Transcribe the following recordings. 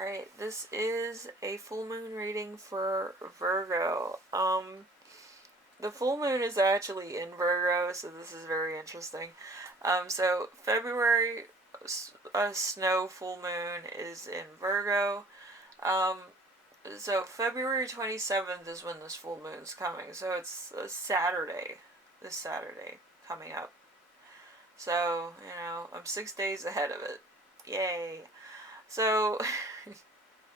Alright, this is a full moon reading for Virgo. The full moon is actually in Virgo, so this is very interesting. So February snow full moon is in Virgo. Um, so February 27th is when this full moon's coming. So it's a Saturday, this Saturday coming up. So, I'm 6 days ahead of it. Yay. So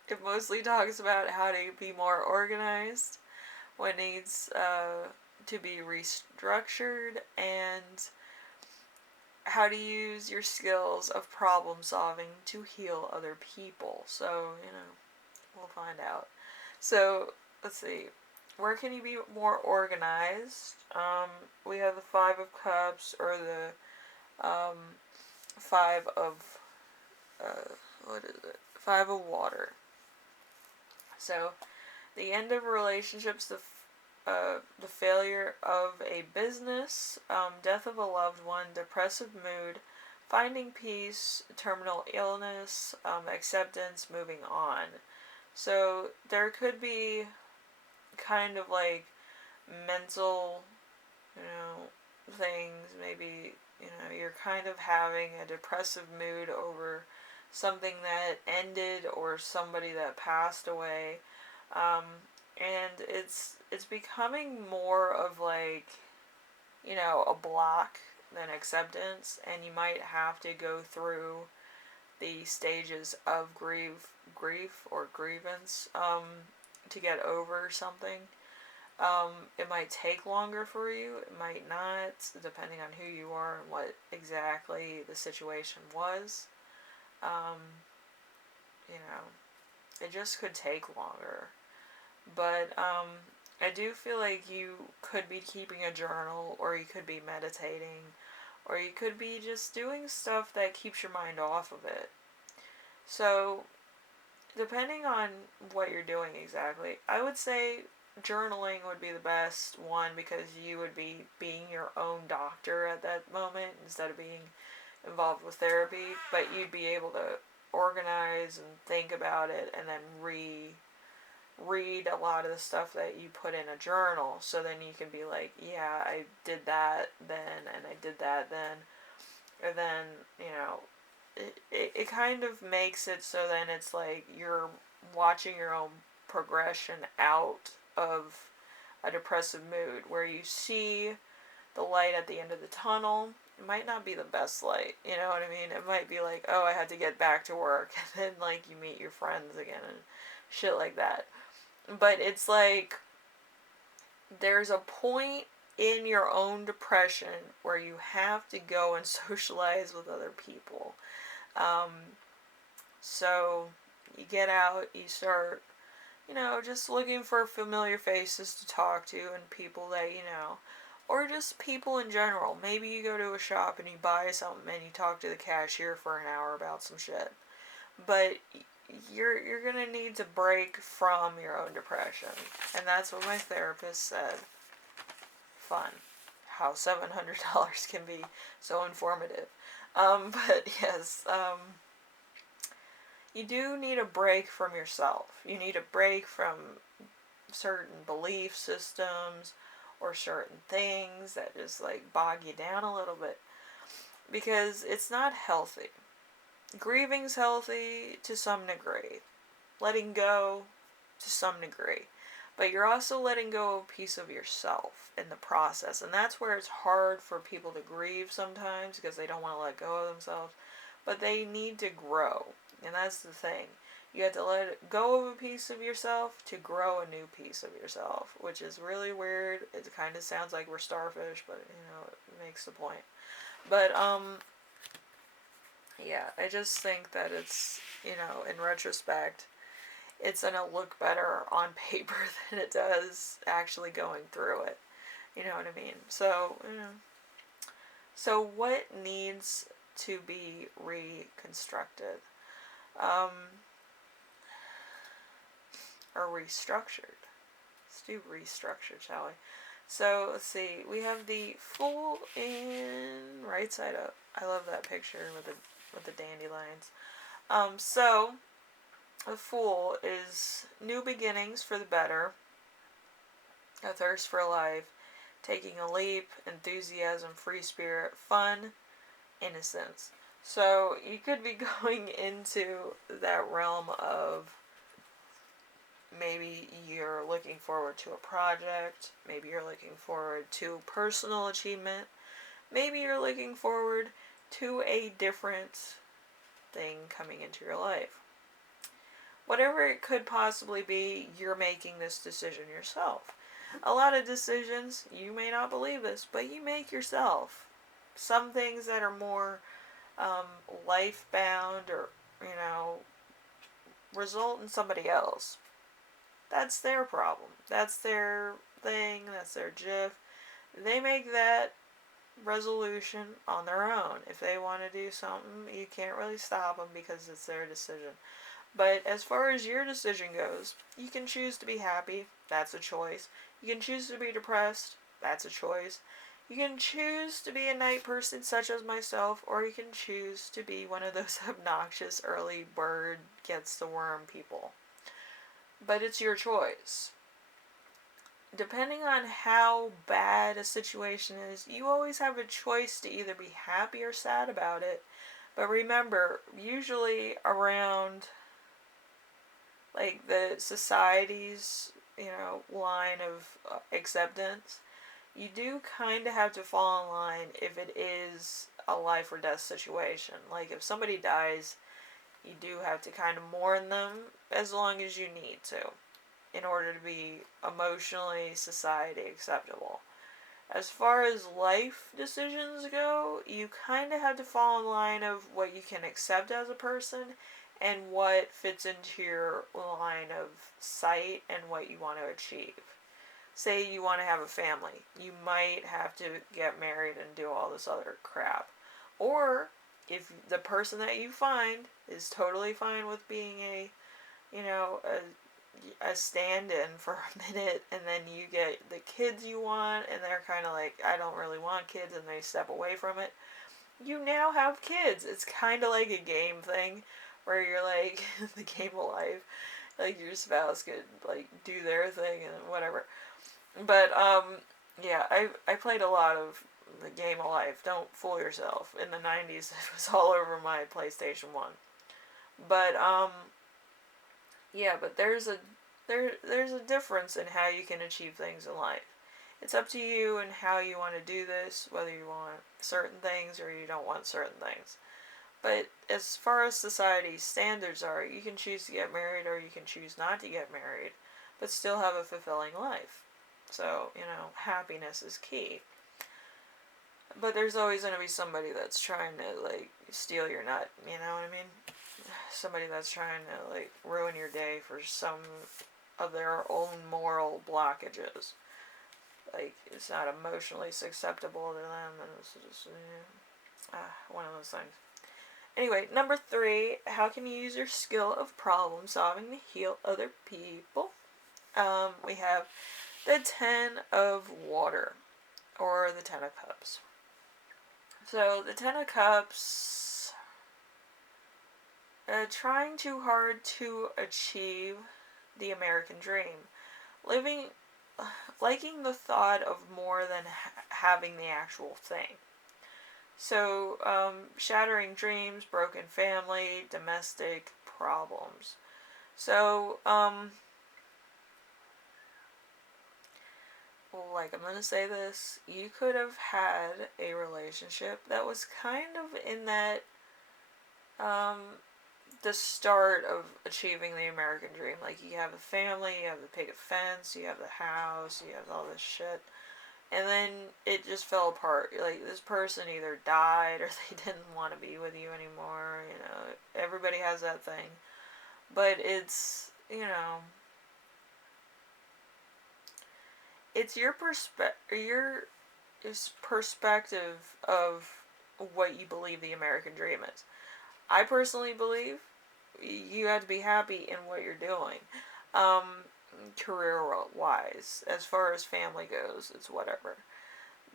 it mostly talks about how to be more organized, what needs to be restructured, and how to use your skills of problem solving to heal other people. So, we'll find out. So, let's see. Where can you be more organized? We have the Five of Cups, or the Five of, what is it? Five of Water. So, the end of relationships, the failure of a business, death of a loved one, depressive mood, finding peace, terminal illness, acceptance, moving on. So there could be kind of like mental, things. Maybe, you're kind of having a depressive mood over something that ended or somebody that passed away. Um, and it's becoming more of like, a block than acceptance, and you might have to go through the stages of grief or grievance, to get over something. It might take longer for you, it might not, depending on who you are and what exactly the situation was. Um, it just could take longer. But I do feel like you could be keeping a journal, or you could be meditating, or you could be just doing stuff that keeps your mind off of it. So, depending on what you're doing exactly, I would say journaling would be the best one, because you would be being your own doctor at that moment instead of being involved with therapy, but you'd be able to organize and think about it and then read a lot of the stuff that you put in a journal, so then you can be like, yeah, I did that then, and I did that then. And then, it kind of makes it so then it's like you're watching your own progression out of a depressive mood, where you see the light at the end of the tunnel. It might not be the best light, you know what I mean? It might be like, oh, I had to get back to work, and then like you meet your friends again and shit like that. But it's like there's a point in your own depression where you have to go and socialize with other people. Um, so you get out, you start, just looking for familiar faces to talk to, and people that or just people in general. Maybe you go to a shop and you buy something and you talk to the cashier for an hour about some shit. But you're gonna need to break from your own depression, and that's what my therapist said. Fun, how $700 can be so informative. But yes, you do need a break from yourself. You need a break from certain belief systems or certain things that just like bog you down a little bit, because it's not healthy. Grieving's healthy to some degree. Letting go to some degree. But you're also letting go of a piece of yourself in the process. And that's where it's hard for people to grieve sometimes, because they don't want to let go of themselves. But they need to grow. And that's the thing. You have to let go of a piece of yourself to grow a new piece of yourself, which is really weird. It kind of sounds like we're starfish, but it makes the point. But yeah, I just think that it's, in retrospect, it's going to look better on paper than it does actually going through it. You know what I mean? So, so what needs to be reconstructed? Um, or restructured. Let's do restructured, shall we? So, let's see. We have the Fool in right side up. I love that picture with the dandelions. So The Fool is new beginnings for the better, a thirst for life, taking a leap, enthusiasm, free spirit, fun, innocence. So you could be going into that realm of maybe you're looking forward to a project, maybe you're looking forward to personal achievement, maybe you're looking forward to a different thing coming into your life. Whatever it could possibly be, you're making this decision yourself. A lot of decisions, you may not believe this, but you make yourself. Some things that are more um, life bound or, result in somebody else. That's their problem. That's their thing. That's their GIF. They make that resolution on their own. If they want to do something, you can't really stop them because it's their decision. But as far as your decision goes, you can choose to be happy. That's a choice. You can choose to be depressed. That's a choice. You can choose to be a night person such as myself, or you can choose to be one of those obnoxious early bird gets the worm people. But it's your choice. Depending on how bad a situation is, you always have a choice to either be happy or sad about it. But remember, usually around like the society's, line of acceptance, you do kind of have to fall in line if it is a life or death situation. Like if somebody dies, you do have to kind of mourn them as long as you need to in order to be emotionally society acceptable. As far as life decisions go, you kind of have to fall in line of what you can accept as a person and what fits into your line of sight and what you want to achieve. Say you want to have a family, you might have to get married and do all this other crap. Or if the person that you find is totally fine with being a stand-in for a minute, and then you get the kids you want and they're kind of like, I don't really want kids, and they step away from it, you now have kids. It's kind of like a game thing where you're like the game of life, like your spouse could like do their thing and whatever. But yeah, I played a lot of the game of life. Don't fool yourself. In the 90s, it was all over my PlayStation 1. But yeah, but there's a difference in how you can achieve things in life. It's up to you and how you want to do this, whether you want certain things or you don't want certain things. But as far as society's standards are, you can choose to get married or you can choose not to get married, but still have a fulfilling life. So, happiness is key. But there's always going to be somebody that's trying to, like, steal your nut, you know what I mean? Somebody that's trying to, like, ruin your day for some of their own moral blockages. Like, it's not emotionally acceptable to them, and it's just, one of those things. Anyway, number 3, how can you use your skill of problem solving to heal other people? We have the 10 of water, or the 10 of cups. So, the 10 of cups, trying too hard to achieve the American dream. Liking the thought of more than having the actual thing. So, shattering dreams, broken family, domestic problems. So, like, I'm going to say this, you could have had a relationship that was kind of in that, the start of achieving the American dream. Like, you have a family, you have the picket fence, you have the house, you have all this shit. And then it just fell apart. Like, this person either died or they didn't want to be with you anymore. Everybody has that thing. But it's, it's your perspective of what you believe the American dream is. I personally believe you have to be happy in what you're doing. Career wise, as far as family goes, it's whatever.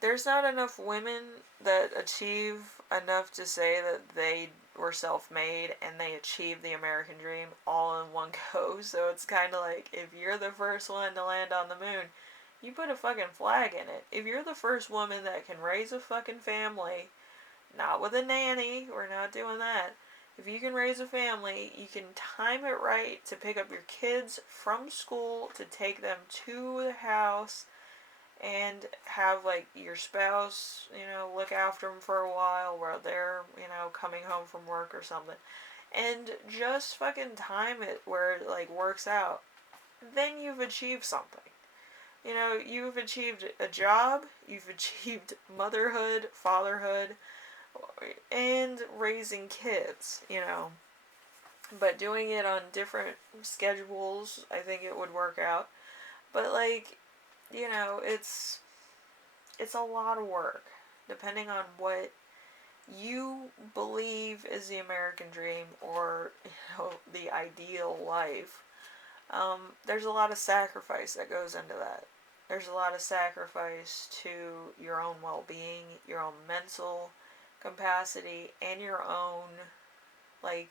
There's not enough women that achieve enough to say that they were self-made and they achieved the American dream all in one go. So it's kind of like, if you're the first one to land on the moon, you put a fucking flag in it. If you're the first woman that can raise a fucking family, not with a nanny, we're not doing that. If you can raise a family, you can time it right to pick up your kids from school, to take them to the house, and have like your spouse, look after them for a while while they're, coming home from work or something. And just fucking time it where it like works out. Then you've achieved something. You've achieved a job, you've achieved motherhood, fatherhood, and raising kids. But doing it on different schedules, I think it would work out. But like, it's a lot of work, depending on what you believe is the American dream, or the ideal life. There's a lot of sacrifice that goes into that. There's a lot of sacrifice to your own well-being, your own mental capacity, and like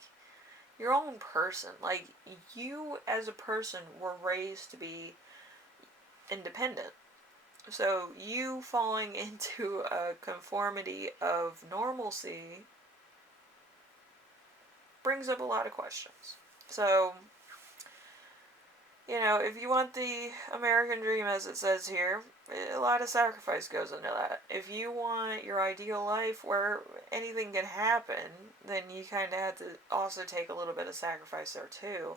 your own person. Like, you as a person were raised to be independent. So you falling into a conformity of normalcy brings up a lot of questions. So, if you want the American dream, as it says here, a lot of sacrifice goes into that. If you want your ideal life where anything can happen, then you kind of have to also take a little bit of sacrifice there too,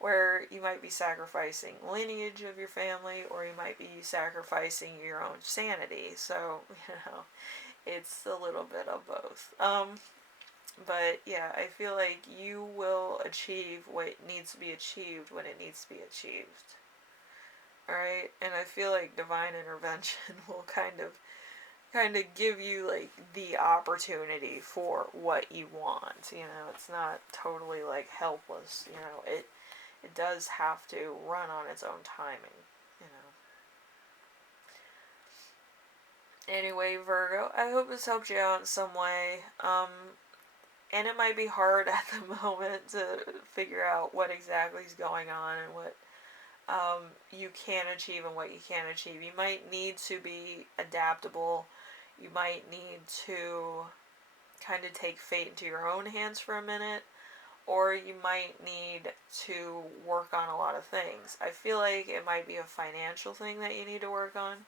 where you might be sacrificing lineage of your family, or you might be sacrificing your own sanity. So, it's a little bit of both. But yeah, I feel like you will achieve what needs to be achieved when it needs to be achieved. Alright? And I feel like divine intervention will kind of give you like the opportunity for what you want. It's not totally like helpless. It does have to run on its own timing. Anyway, Virgo, I hope this helped you out in some way. And it might be hard at the moment to figure out what exactly is going on, and what you can achieve and what you can't achieve. You might need to be adaptable. You might need to kind of take fate into your own hands for a minute, or you might need to work on a lot of things. I feel like it might be a financial thing that you need to work on.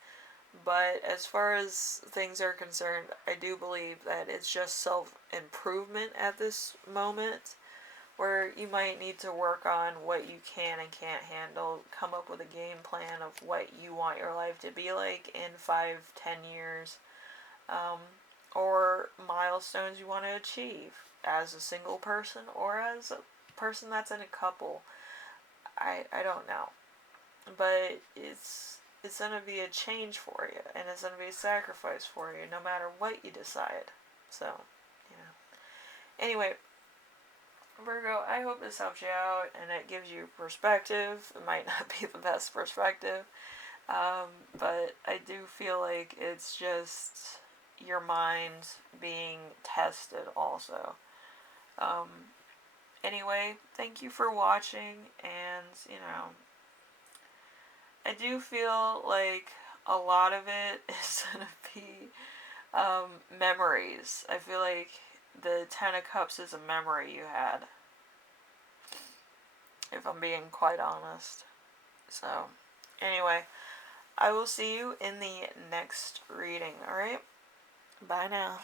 But as far as things are concerned, I do believe that it's just self-improvement at this moment, where you might need to work on what you can and can't handle, come up with a game plan of what you want your life to be like in 5-10 years, or milestones you want to achieve as a single person or as a person that's in a couple. I don't know. But it's going to be a change for you, and it's going to be a sacrifice for you, no matter what you decide. So, Anyway, Virgo, I hope this helps you out, and it gives you perspective. It might not be the best perspective, but I do feel like it's just your mind being tested also. Anyway, thank you for watching, and, I do feel like a lot of it is going to be memories. I feel like the Ten of Cups is a memory you had, if I'm being quite honest. So, anyway, I will see you in the next reading, alright? Bye now.